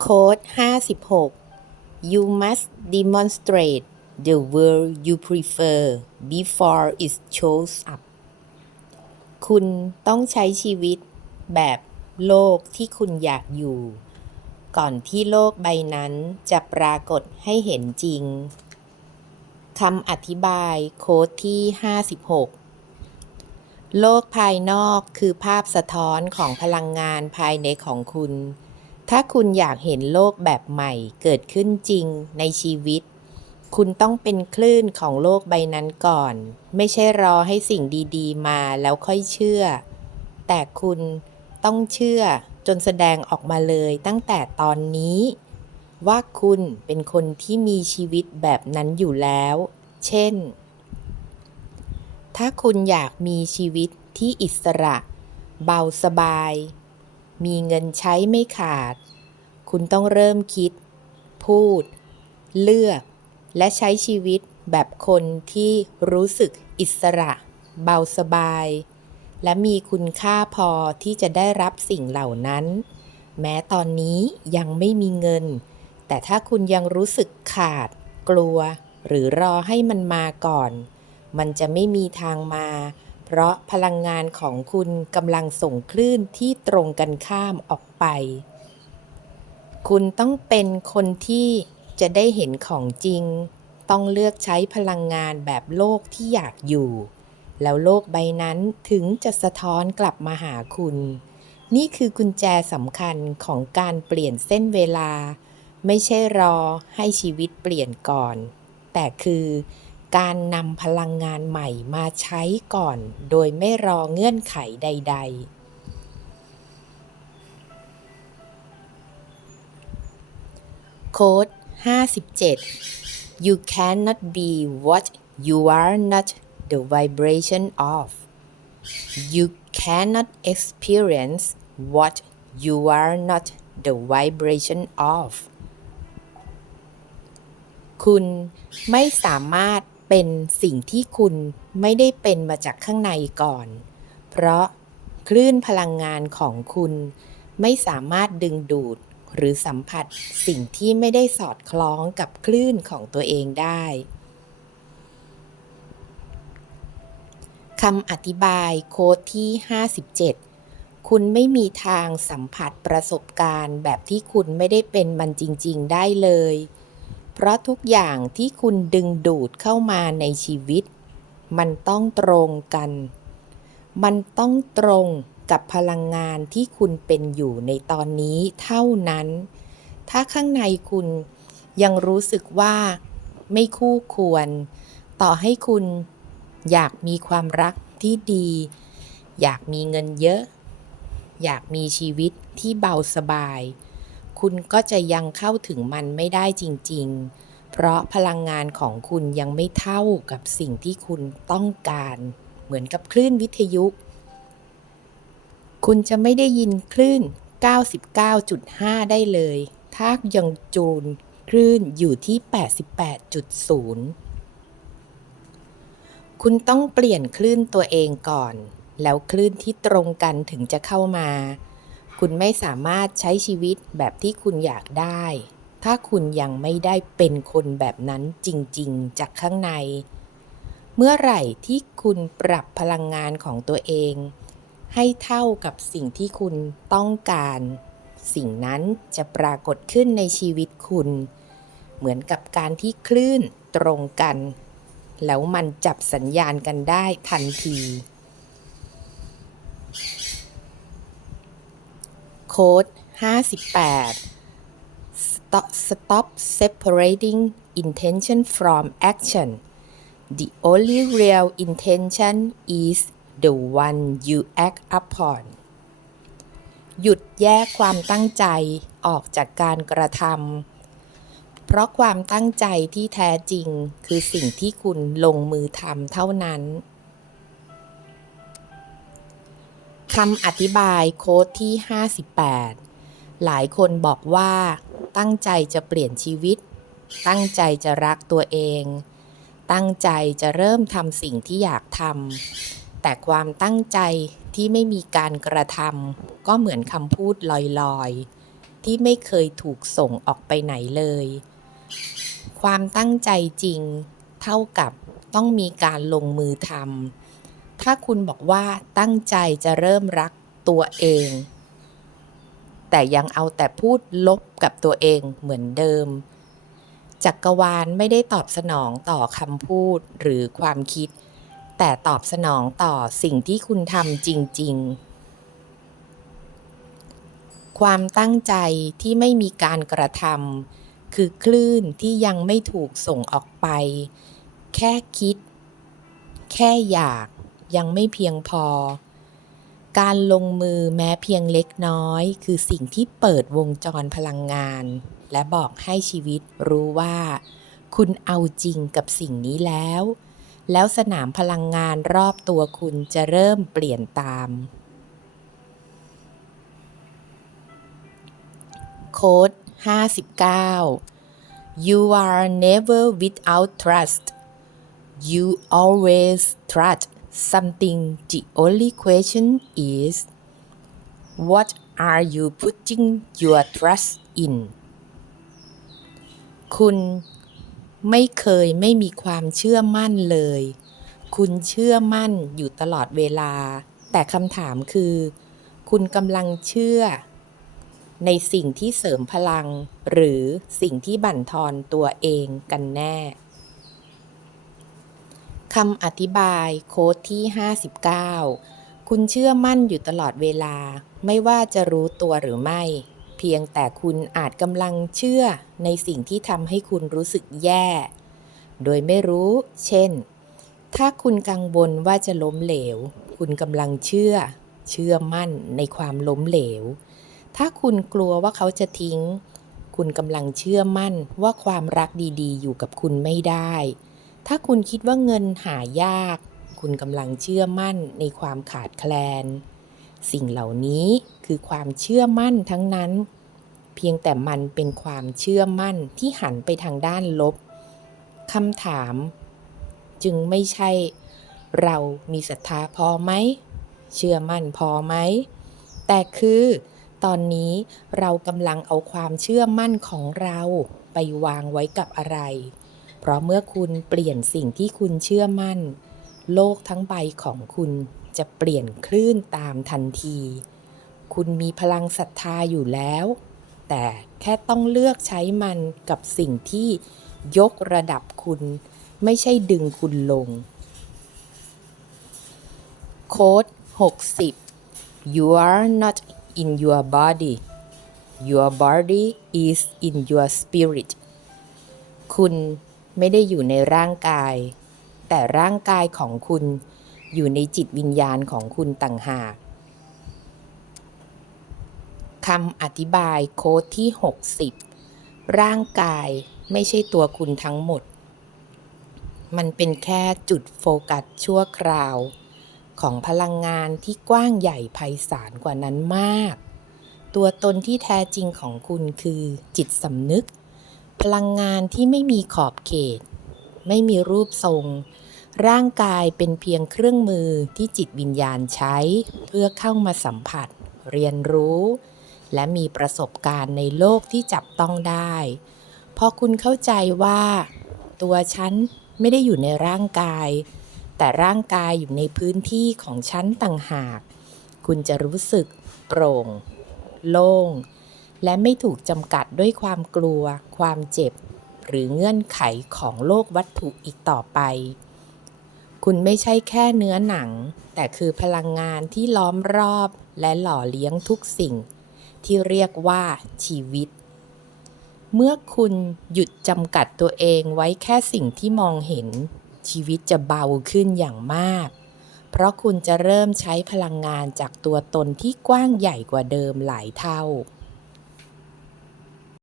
โค้ด56 You must demonstrate the world you prefer before it shows up คุณต้องใช้ชีวิตแบบโลกที่คุณอยากอยู่ ก่อนที่โลกใบนั้นจะปรากฏให้เห็นจริงคำอธิบายโค้ดที่ 56 โลกภายนอกคือภาพสะท้อนของพลังงานภายในของคุณ ถ้าคุณอยากเห็นโลกแบบใหม่เกิดขึ้นจริงในชีวิต คุณต้องเป็นคลื่นของโลกใบนั้นก่อน ไม่ใช่รอให้สิ่งดีๆ มาแล้วค่อยเชื่อ แต่คุณต้องเชื่อจนแสดงออกมาเลยตั้งแต่ตอนนี้ ว่าคุณเป็นคนที่มีชีวิตแบบนั้นอยู่แล้ว เช่น ถ้าคุณอยากมีชีวิตที่อิสระ เบาสบาย มีเงินใช้ไม่ขาด คุณต้องเริ่มคิด พูด เลือก และใช้ชีวิตแบบคนที่รู้สึกอิสระ เบาสบาย และมีคุณค่าพอที่จะได้รับสิ่งเหล่านั้น แม้ตอนนี้ยังไม่มีเงิน แต่ถ้าคุณยังรู้สึกขาด กลัว หรือรอให้มันมาก่อน มันจะไม่มีทางมา เพราะพลังงานของคุณกำลังส่งคลื่นที่ตรงกันข้ามออกไป คุณต้องเป็นคนที่จะได้เห็นของจริง ต้องเลือกใช้พลังงานแบบโลกที่อยากอยู่ แล้วโลกใบนั้นถึงจะสะท้อนกลับมาหาคุณ นี่คือกุญแจสำคัญของการเปลี่ยนเส้นเวลา ไม่ใช่รอให้ชีวิตเปลี่ยนก่อน แต่คือ การนำพลังงานใหม่มาใช้ก่อน โดยไม่รอเงื่อนไขใด ๆ โค้ด 57 You cannot be what you are not the vibration of You cannot experience what you are not the vibration of คุณไม่สามารถ เป็นสิ่งที่คุณไม่ได้เป็นมาจากข้างในก่อน เพราะคลื่นพลังงานของคุณไม่สามารถดึงดูดหรือสัมผัสสิ่งที่ไม่ได้สอดคล้องกับคลื่นของตัวเองได้คำอธิบายโค้ดที่ 57 คุณไม่มีทางสัมผัสประสบการณ์แบบที่คุณไม่ได้เป็นมันจริง ๆ ได้เลย เพราะทุกอย่างที่คุณดึงดูดเข้ามาในชีวิต มันต้องตรงกัน มันต้องตรงกับพลังงานที่คุณเป็นอยู่ในตอนนี้เท่านั้น ถ้าข้างในคุณยังรู้สึกว่าไม่คู่ควร ต่อให้คุณอยากมีความรักที่ดี อยากมีเงินเยอะ อยากมีชีวิตที่เบาสบาย คุณก็จะยังเข้าถึงมันไม่ได้จริง ๆ เพราะพลังงานของคุณยังไม่เท่ากับสิ่งที่คุณต้องการ เหมือนกับคลื่นวิทยุ คุณจะไม่ได้ยินคลื่น 99.5 ได้เลย ถ้ายังจูนคลื่นอยู่ที่ 88.0 คุณต้องเปลี่ยนคลื่นตัวเองก่อน แล้วคลื่นที่ตรงกันถึงจะเข้ามา คุณไม่สามารถใช้ชีวิตแบบที่คุณอยากได้ ถ้าคุณยังไม่ได้เป็นคนแบบนั้นจริงๆ จากข้างใน เมื่อไหร่ที่คุณปรับพลังงานของตัวเอง ให้เท่ากับสิ่งที่คุณต้องการ สิ่งนั้นจะปรากฏขึ้นในชีวิตคุณ เหมือนกับการที่คลื่นตรงกัน แล้วมันจับสัญญาณกันได้ทันที โค้ด58 Stop, stop separating intention from action the only real intention is the one you act upon หยุดแยกความตั้งใจออกจากการกระทำ เพราะความตั้งใจที่แท้จริงคือสิ่งที่คุณลงมือทำเท่านั้น คำอธิบายโค้ดที่ 58 หลายคนบอกว่า ตั้งใจจะเปลี่ยนชีวิต ตั้งใจจะรักตัวเอง ตั้งใจจะเริ่มทำสิ่งที่อยากทำแต่ความตั้งใจที่ไม่มีการกระทำก็เหมือนคำพูดลอยๆ ที่ไม่เคยถูกส่งออกไปไหนเลย ความตั้งใจจริง เท่ากับต้องมีการลงมือทำ ถ้าคุณบอกว่าตั้งใจจะเริ่มรักตัวเอง แต่ยังเอาแต่พูดลบกับตัวเองเหมือนเดิม จักรวาลไม่ได้ตอบสนองต่อคำพูดหรือความคิด แต่ตอบสนองต่อสิ่งที่คุณทำจริง ๆ ความตั้งใจที่ไม่มีการกระทำคือคลื่นที่ยังไม่ถูกส่งออกไป แค่คิด แค่อยาก ยังไม่เพียงพอ การลงมือแม้เพียงเล็กน้อย คือสิ่งที่เปิดวงจรพลังงาน และบอกให้ชีวิตรู้ว่า คุณเอาจริงกับสิ่งนี้แล้ว แล้วสนามพลังงานรอบตัวคุณจะเริ่มเปลี่ยนตาม โค้ด59 You are never without trust you always trust something the only question is what are you putting your trust in คุณไม่เคยไม่มีความเชื่อมั่นเลย คุณเชื่อมั่นอยู่ตลอดเวลา แต่คำถามคือ คุณกำลังเชื่อ ในสิ่งที่เสริมพลัง หรือสิ่งที่บั่นทอนตัวเองกันแน่ คำอธิบายโค้ดที่ 59 คุณเชื่อมั่นอยู่ตลอดเวลา ไม่ว่าจะรู้ตัวหรือไม่ เพียงแต่คุณอาจกำลังเชื่อในสิ่งที่ทำให้คุณรู้สึกแย่ โดยไม่รู้ เช่น ถ้าคุณกังวลว่าจะล้มเหลว คุณกำลังเชื่อ เชื่อมั่นในความล้มเหลว ถ้าคุณกลัวว่าเขาจะทิ้ง คุณกำลังเชื่อมั่นว่าความรักดีๆ อยู่กับคุณไม่ได้ ถ้าคุณคิดว่าเงินหายาก คุณกำลังเชื่อมั่นในความขาดแคลน สิ่งเหล่านี้คือความเชื่อมั่นทั้งนั้น เพียงแต่มันเป็นความเชื่อมั่นที่หันไปทางด้านลบคำถาม จึงไม่ใช่ เรามีศรัทธาพอไหม เชื่อมั่นพอไหม แต่คือตอนนี้เรากำลังเอาความเชื่อมั่นของเราไปวางไว้กับอะไร เพราะเมื่อคุณเปลี่ยนสิ่งที่คุณเชื่อมั่น โลกทั้งใบของคุณจะเปลี่ยนคลื่นตามทันที คุณมีพลังศรัทธาอยู่แล้ว แต่แค่ต้องเลือกใช้มันกับสิ่งที่ยกระดับคุณ ไม่ใช่ดึงคุณลง โค้ด60 You are not in your body your body is in your spirit คุณ ไม่ได้อยู่ในร่างกาย แต่ร่างกายของคุณอยู่ในจิตวิญญาณของคุณต่างหากคำอธิบายโค้ดที่ 60 ร่างกายไม่ใช่ตัวคุณทั้งหมด มันเป็นแค่จุดโฟกัสชั่วคราว ของพลังงานที่กว้างใหญ่ไพศาลกว่านั้นมาก ตัวตนที่แท้จริงของคุณคือจิตสำนึก พลังงานที่ไม่มีขอบเขต ไม่มีรูปทรง ร่างกายเป็นเพียงเครื่องมือที่จิตวิญญาณใช้ เพื่อเข้ามาสัมผัส เรียนรู้ และมีประสบการณ์ในโลกที่จับต้องได้ พอคุณเข้าใจว่า ตัวฉันไม่ได้อยู่ในร่างกาย แต่ร่างกายอยู่ในพื้นที่ของฉันต่างหาก คุณจะรู้สึก โปร่ง โล่ง และไม่ถูกจำกัดด้วยความกลัว ความเจ็บ หรือเงื่อนไขของโลกวัตถุอีกต่อไป คุณไม่ใช่แค่เนื้อหนัง แต่คือพลังงานที่ล้อมรอบและหล่อเลี้ยงทุกสิ่ง ที่เรียกว่าชีวิต เมื่อคุณหยุดจำกัดตัวเองไว้แค่สิ่งที่มองเห็น ชีวิตจะเบาขึ้นอย่างมาก เพราะคุณจะเริ่มใช้พลังงานจากตัวตนที่กว้างใหญ่กว่าเดิมหลายเท่า